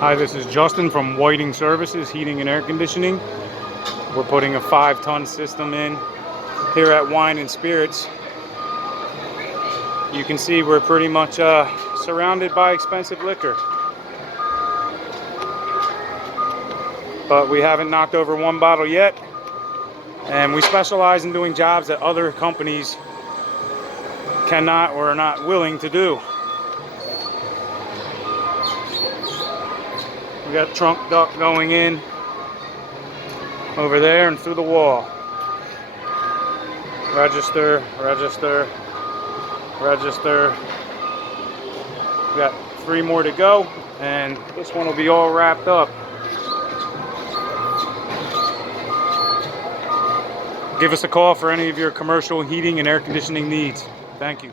Hi, this is Justin from Whiting Services, Heating and Air Conditioning. We're putting a 5-ton system in here at Wine and Spirits. You can see we're pretty much surrounded by expensive liquor. But we haven't knocked over one bottle yet. And we specialize in doing jobs that other companies cannot or are not willing to do. We got trunk duct going in over there and through the wall. Register, register, register. We got 3 more to go, and this one will be all wrapped up. Give us a call for any of your commercial heating and air conditioning needs. Thank you.